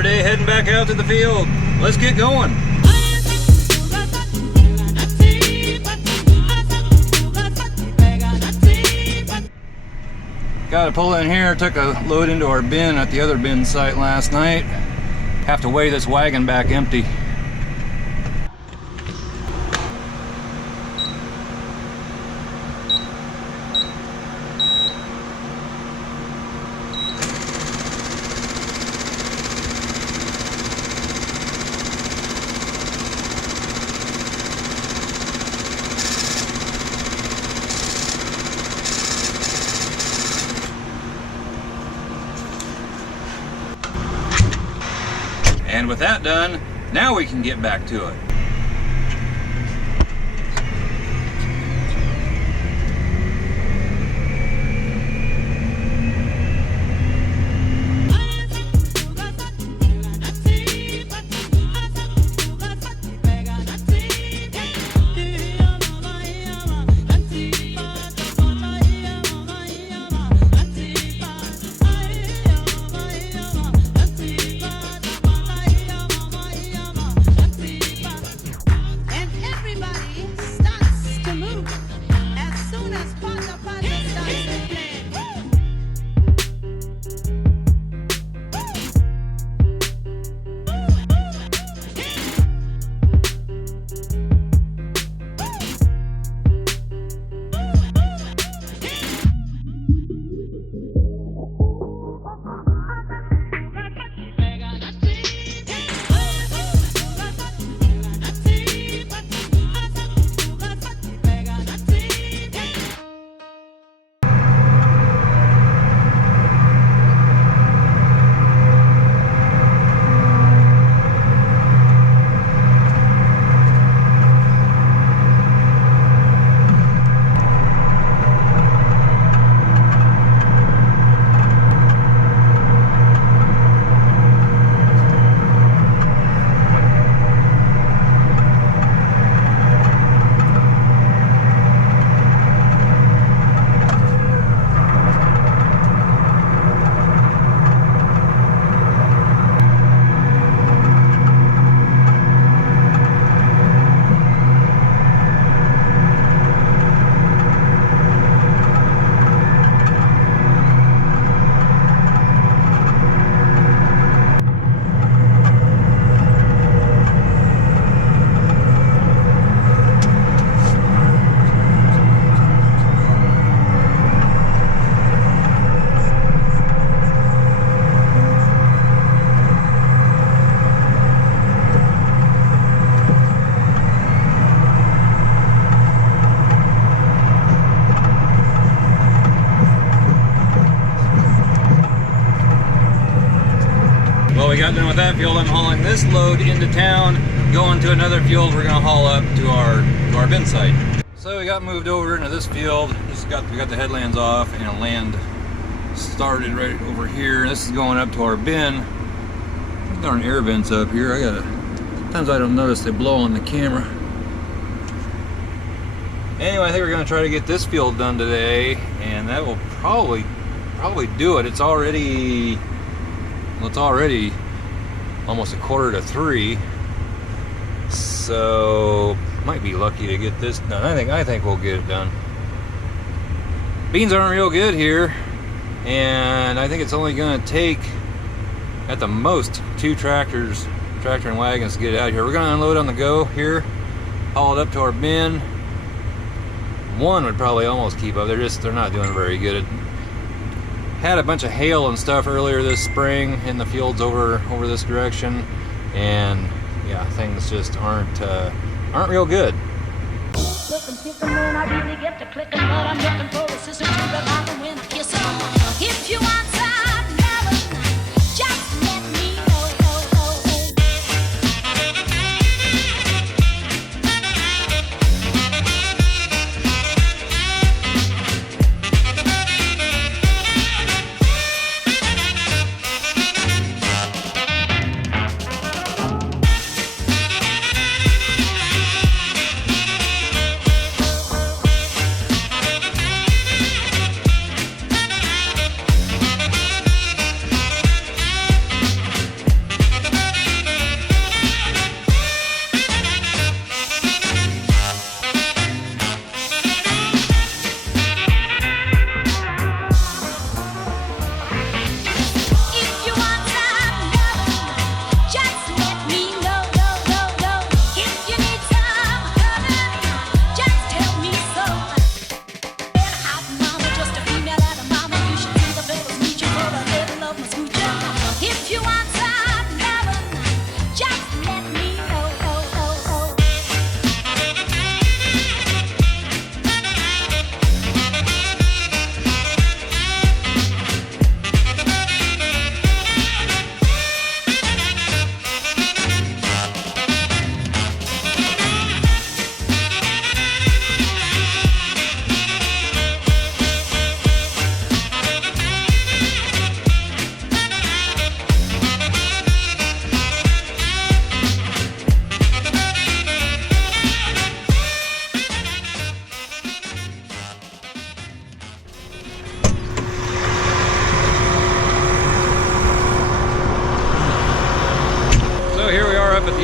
Another day heading back out to the field. Let's get going. Got to pull in here. Took a load into our bin at the other bin site last night. Have to weigh this wagon back empty. And with that done, now we can get back to it. Well, we got done with that field. I'm hauling this load into town, going to another field we're gonna haul up to our bin site. So we got moved over into this field. We got the headlands off and land started right over here. This is going up to our bin. There's darn air vents up here. Sometimes I don't notice they blow on the camera. Anyway, I think we're gonna try to get this field done today, and that will probably do it. It's already almost 2:45, so might be lucky to get this done. I think we'll get it done. Beans aren't real good here, and I think it's only going to take at the most 2 tractor and wagons to get it out here. We're going to unload on the go here, haul it up to our bin. One would probably almost keep up. They're not doing very good. Had a bunch of hail and stuff earlier this spring in the fields over this direction, and yeah, things just aren't real good. If you want some loving, just let me know.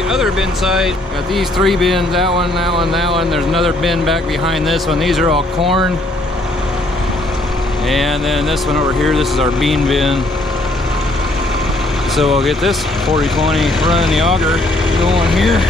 other bin site. Got these 3 bins, that one, that one, that one. There's another bin back behind this one. These are all corn. And then this one over here, this is our bean bin. So we'll get this 40-20 running the auger going here.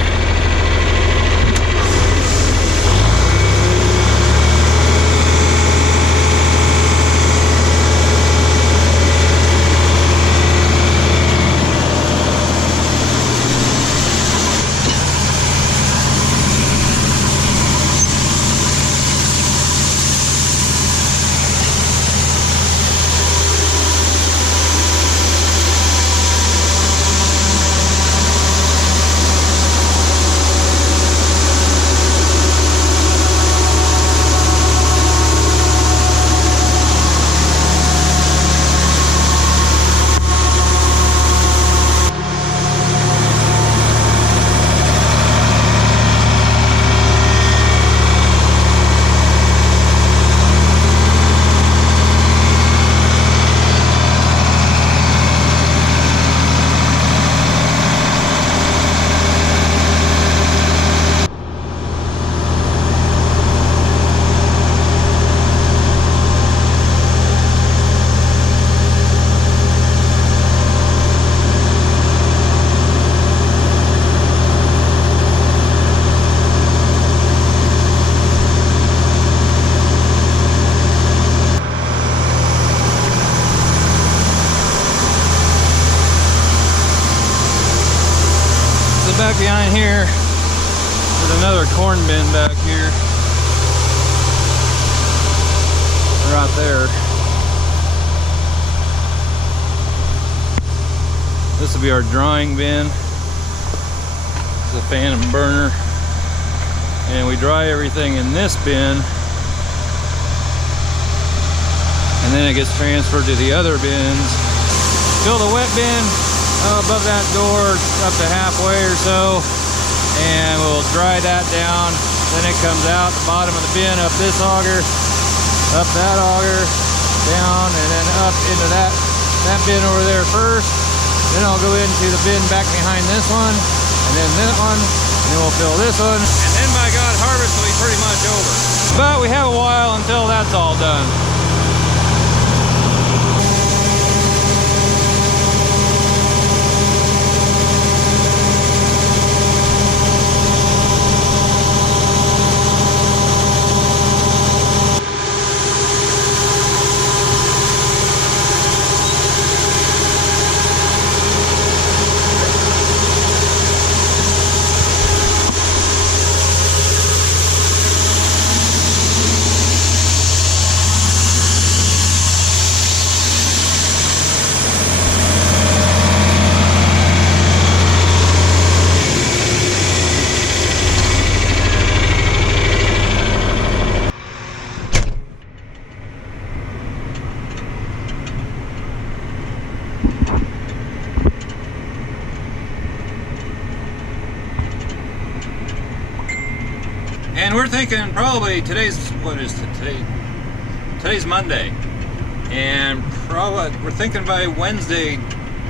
Back behind here, there's another corn bin back here. Right there. This will be our drying bin. It's a phantom burner. And we dry everything in this bin. And then it gets transferred to the other bins. Fill the wet bin above that door up to halfway or so, and we'll dry that down. Then it comes out the bottom of the bin, up this auger, up that auger, down, and then up into that bin over there first. Then I'll go into the bin back behind this one, and then that one, and then we'll fill this one, and then by God, harvest will be pretty much over. But we have a while until that's all done. And we're thinking probably today's Monday, and probably we're thinking by Wednesday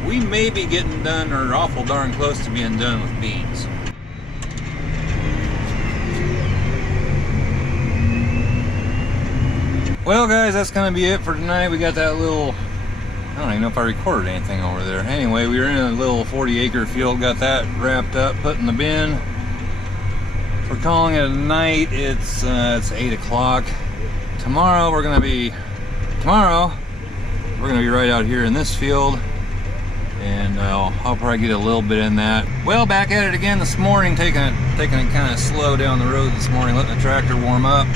we may be getting done, or awful darn close to being done with beans. Well guys, that's gonna be it for tonight. We got that little, I don't even know if I recorded anything over there. Anyway, we were in a little 40-acre field, got that wrapped up, put in the bin. We're calling it a night. It's 8 o'clock. Tomorrow we're gonna be right out here in this field, and I'll probably get a little bit in that. Well, back at it again this morning, taking it kind of slow down the road this morning, letting the tractor warm up.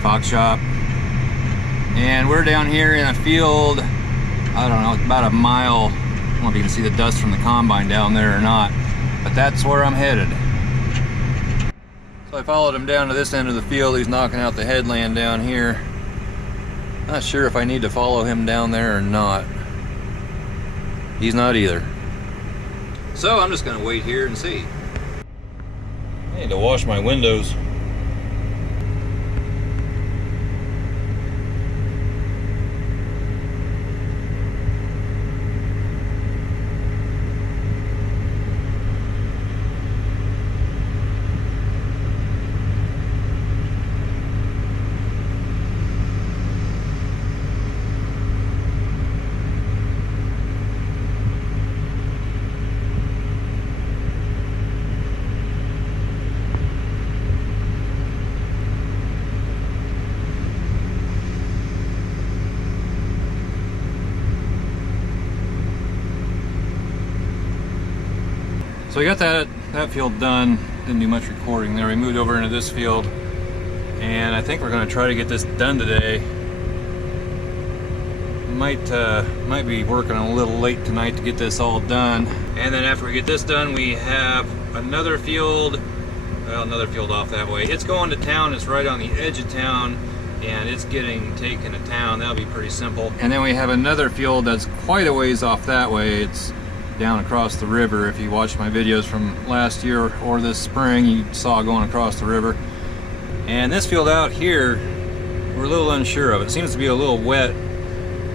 Fox shop, and we're down here in a field. I don't know, it's about a mile. I don't know if you can see the dust from the combine down there or not, but that's where I'm headed. So I followed him down to this end of the field. He's knocking out the headland down here. Not sure if I need to follow him down there or not. He's not either. So I'm just gonna wait here and see. I need to wash my windows. So we got that field done. Didn't do much recording there. We moved over into this field, and I think we're going to try to get this done today. Might be working a little late tonight to get this all done. And then after we get this done, we have another field. Well, another field off that way. It's going to town. It's right on the edge of town, and it's getting taken to town. That'll be pretty simple. And then we have another field that's quite a ways off that way. It's down across the river. If you watched my videos from last year or this spring, you saw going across the river. And this field out here, we're a little unsure of. It seems to be a little wet.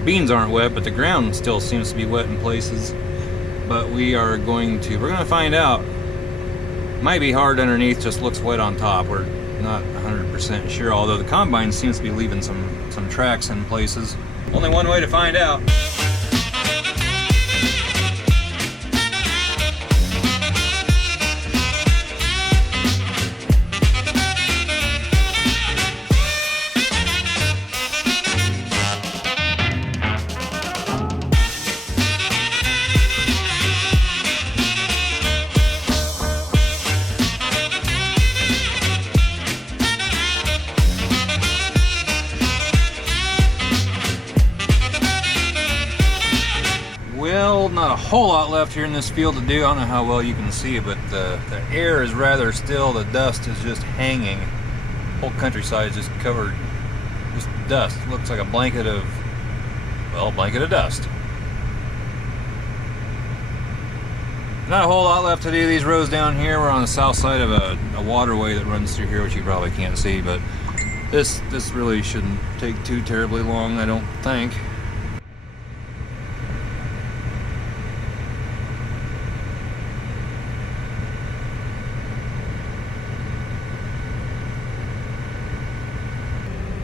Beans aren't wet, but the ground still seems to be wet in places. But we're going to find out. Might be hard underneath, just looks wet on top. We're not 100% sure, although the combine seems to be leaving some tracks in places. Only one way to find out. Well, not a whole lot left here in this field to do. I don't know how well you can see it, but the air is rather still. The dust is just hanging. The whole countryside is just covered with dust. It looks like a blanket of, well, a blanket of dust. Not a whole lot left to do. These rows down here, we're on the south side of a waterway that runs through here, which you probably can't see, but this really shouldn't take too terribly long, I don't think.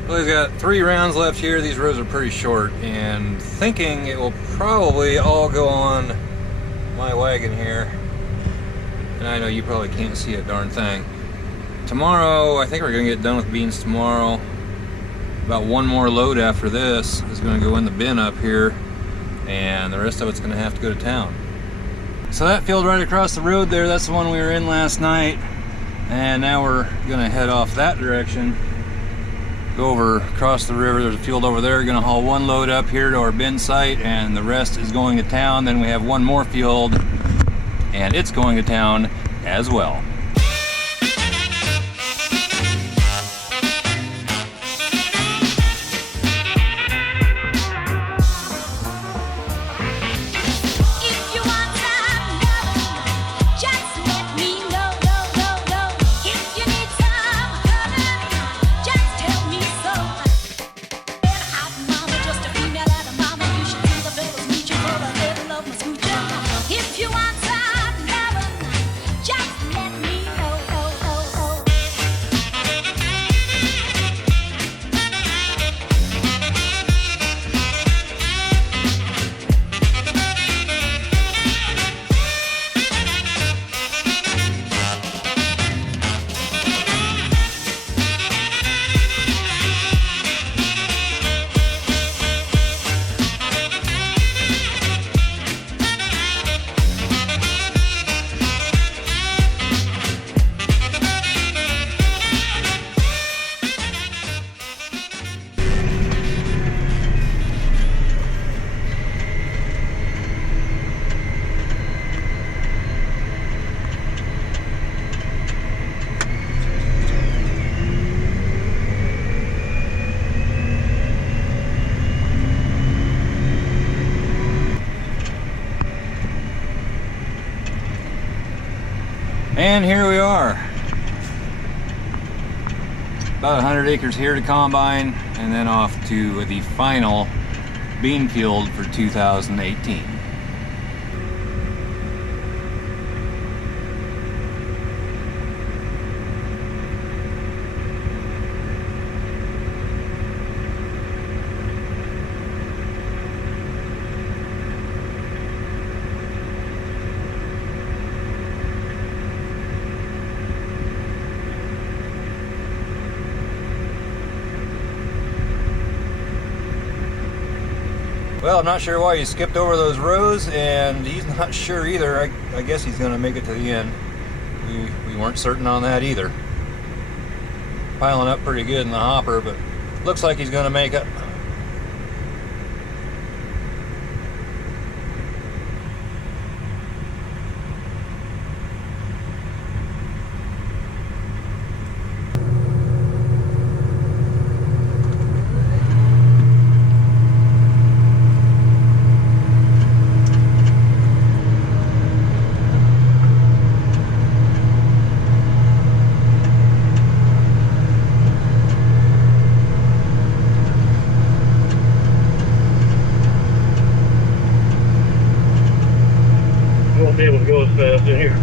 Well, we've got 3 rounds left here. These rows are pretty short, and thinking it will probably all go on my wagon here. And I know you probably can't see a darn thing. Tomorrow, I think we're gonna get done with beans tomorrow. About one more load after this is gonna go in the bin up here, and the rest of it's gonna have to go to town. So that field right across the road there, that's the one we were in last night. And now we're gonna head off that direction. Go over across the river. There's a field over there. We're gonna haul one load up here to our bin site, and the rest is going to town. Then we have one more field, and it's going to town as well. If you want some love, just let me know. If you need some loving, just tell me so. And hot mama, just a female and a mama. You should see the fellas meet you for a little of my smooching. If you want some loving, just let me know. And here we are. About 100 acres here to combine, and then off to the final bean field for 2018. Well, I'm not sure why he skipped over those rows, and he's not sure either. I guess he's going to make it to the end. We weren't certain on that either. Piling up pretty good in the hopper, but looks like he's going to make it. Be able to go as fast in here.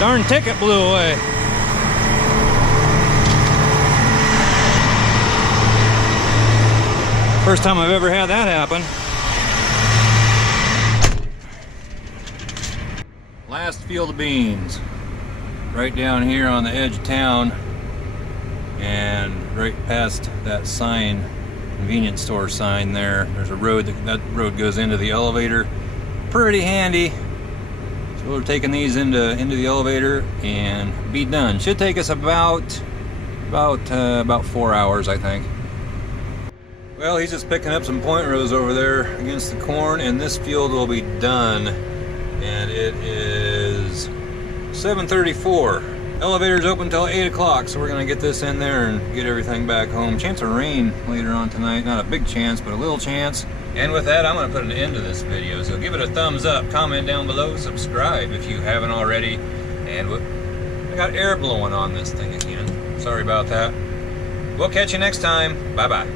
Darn ticket blew away. First time I've ever had that happen. Last field of beans. Right down here on the edge of town. And right past that sign, convenience store sign there, there's a road, that road goes into the elevator. Pretty handy. So we're taking these into the elevator and be done. Should take us about 4 hours, I think. Well, he's just picking up some point rows over there against the corn, and this field will be done. And it is 7:34. Elevator's open till 8 o'clock, so we're gonna get this in there and get everything back home. Chance of rain later on tonight. Not a big chance, but a little chance. And with that, I'm gonna put an end to this video. So give it a thumbs up, comment down below, subscribe if you haven't already. And I got air blowing on this thing again. Sorry about that. We'll catch you next time. Bye-bye.